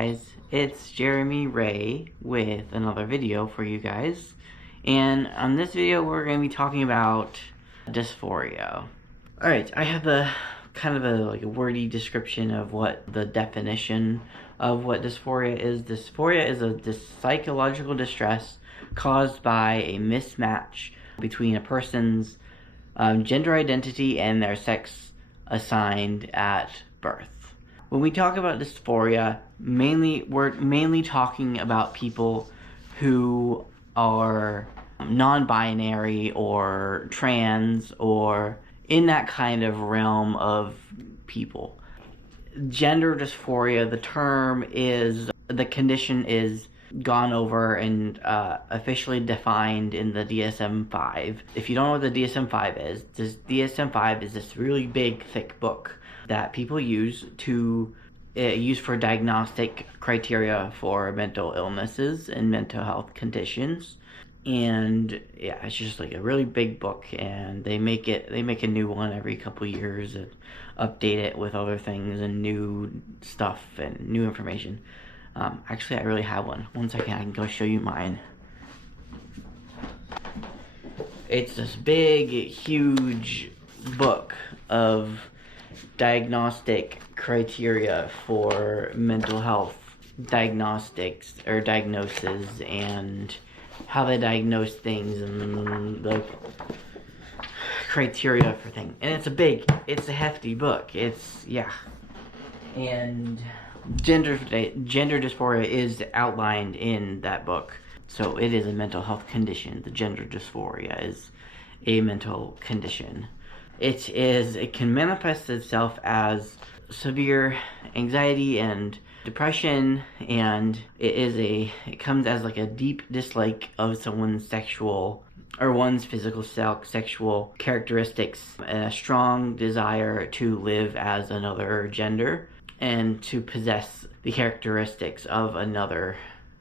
guys, it's Jeremy Ray with another video for you guys, and on this video we're going to be talking about dysphoria. Alright, I have a kind of a wordy description of what the definition of what dysphoria is. Dysphoria is a psychological distress caused by a mismatch between a person's gender identity and their sex assigned at birth. When we talk about dysphoria, we're mainly talking about people who are non-binary or trans or in that kind of realm of people. Gender dysphoria, the condition is gone over and officially defined in the DSM-5. If you don't know what the DSM-5 is, this DSM-5 is this really big, thick book that people use for diagnostic criteria for mental illnesses and mental health conditions. And yeah, it's just like a really big book, and they make a new one every couple years and update it with other things and new stuff and new information. Actually, I really have one. One second, I can go show you mine. It's this big, huge book of diagnostic criteria for mental health diagnostics or diagnoses and how they diagnose things and the criteria for things. And it's a hefty book. And gender dysphoria is outlined in that book. So it is a mental health condition. The gender dysphoria is a mental condition. It can manifest itself as severe anxiety and depression, and it comes as like a deep dislike of someone's sexual or one's physical sexual characteristics, and a strong desire to live as another gender and to possess the characteristics of another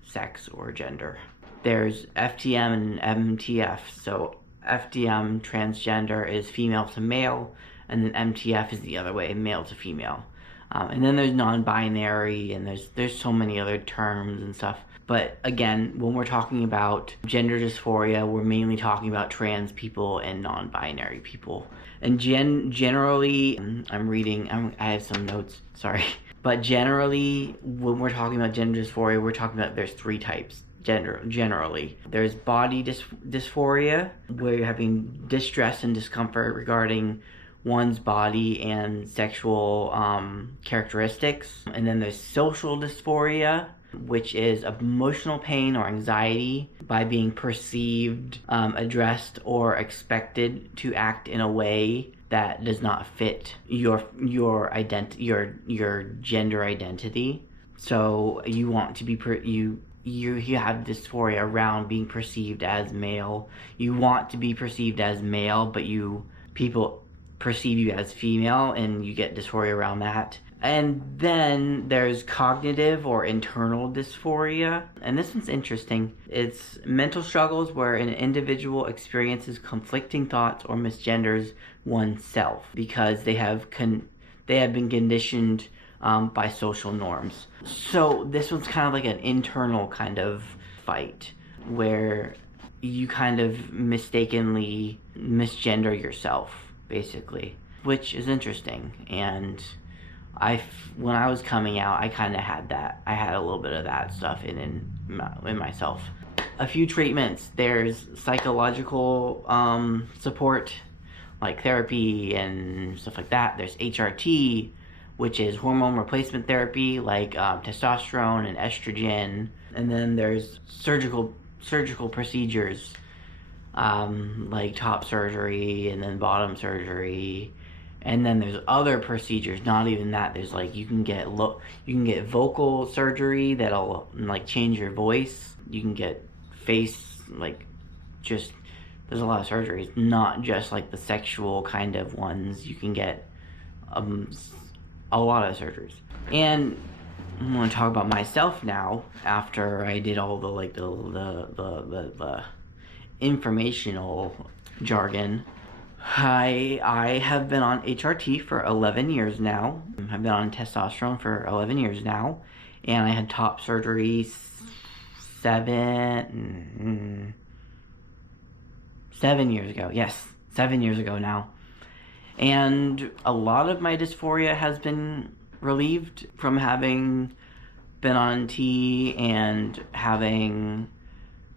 sex or gender. There's FTM and MTF. So FTM, transgender, is female to male, and then MTF is the other way, male to female. And then there's non-binary, and there's so many other terms and stuff. But again, when we're talking about gender dysphoria, we're mainly talking about trans people and non-binary people. And generally, I have some notes, sorry. But generally, when we're talking about gender dysphoria, we're talking about there's three types. Generally, there's body dysphoria, where you're having distress and discomfort regarding one's body and sexual characteristics. And then there's social dysphoria, which is emotional pain or anxiety by being perceived, addressed, or expected to act in a way that does not fit your gender identity. So you want to be you have dysphoria around being perceived as male. You want to be perceived as male, but people perceive you as female, and you get dysphoria around that. And then there's cognitive or internal dysphoria, and this one's interesting. It's mental struggles where an individual experiences conflicting thoughts or misgenders oneself because they have been conditioned by social norms. So this one's kind of like an internal kind of fight where you kind of mistakenly misgender yourself, basically, which is interesting. And when I was coming out, I kind of had that. I had a little bit of that stuff in myself. A few treatments. There's psychological support, like therapy and stuff like that. There's HRT, which is hormone replacement therapy, like testosterone and estrogen. And then there's surgical procedures, like top surgery and then bottom surgery. And then there's other procedures, not even that. There's like you can get vocal surgery that'll like change your voice. You can get face, there's a lot of surgeries, not just like the sexual kind of ones. You can get a lot of surgeries. And I'm going to talk about myself now after I did all the informational jargon. I have been on HRT for 11 years now. I've been on testosterone for 11 years now. and I had top surgery 7 years ago. Yes, 7 years ago now. And a lot of my dysphoria has been relieved from having been on T and having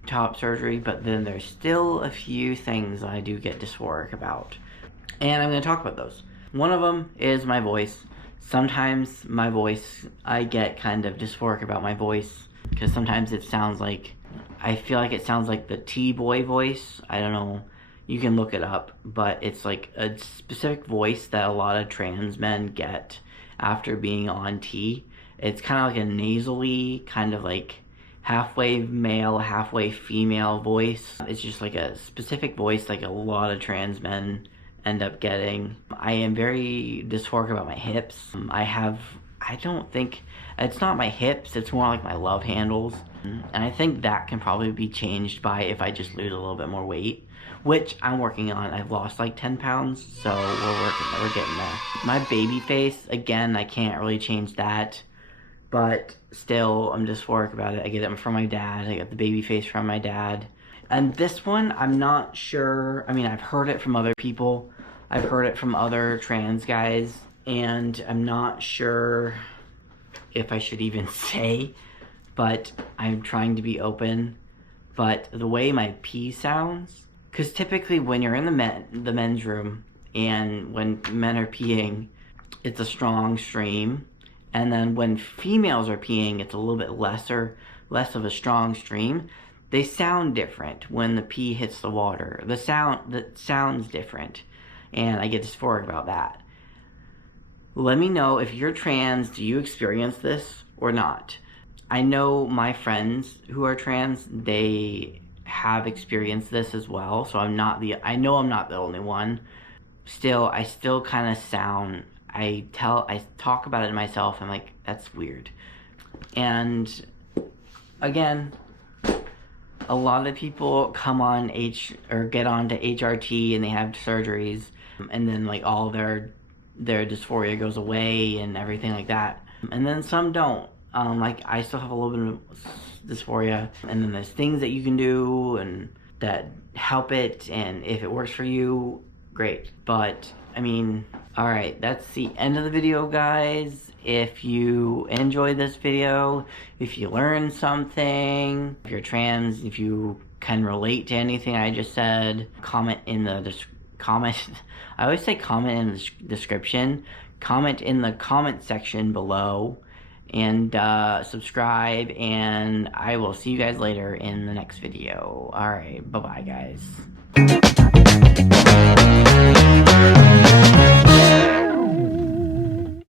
top surgery, but then there's still a few things I do get dysphoric about. And I'm going to talk about those. One of them is my voice. Sometimes my voice, I get kind of dysphoric about my voice because sometimes it sounds like, I feel like it sounds like the T-boy voice. I don't know. You can look it up, but it's like a specific voice that a lot of trans men get after being on T. It's kind of like a nasally, kind of like halfway male, halfway female voice. It's just like a specific voice like a lot of trans men end up getting. I am very dysphoric about my hips. I don't think, it's not my hips, it's more like my love handles. And I think that can probably be changed by if I just lose a little bit more weight, which I'm working on. I've lost like 10 pounds, so we're getting there. My baby face, again, I can't really change that, but still, I'm dysphoric about it. I get it from my dad. I get the baby face from my dad. And this one, I'm not sure. I mean, I've heard it from other people. I've heard it from other trans guys, and I'm not sure if I should even say, but I'm trying to be open. But the way my pee sounds, because typically when you're in the men's room and when men are peeing, it's a strong stream. And then when females are peeing, it's a little bit less of a strong stream. They sound different when the pee hits the water. The sounds different, and I get dysphoric about that. Let me know if you're trans, do you experience this or not? I know my friends who are trans, they have experienced this as well, so I know I'm not the only one. Still, I still kind of sound, I talk about it to myself, I'm like, that's weird. And again, a lot of people come on get onto HRT and they have surgeries, and then like all their dysphoria goes away and everything like that. And then some don't. Like I still have a little bit of dysphoria, and then there's things that you can do and that help it, and if it works for you, great. But I mean, alright, that's the end of the video, guys. If you enjoyed this video, if you learned something, if you're trans, if you can relate to anything I just said, comment in the comment. I always say comment in the description. Comment in the comment section below, and subscribe, and I will see you guys later in the next video. Alright, bye-bye, guys.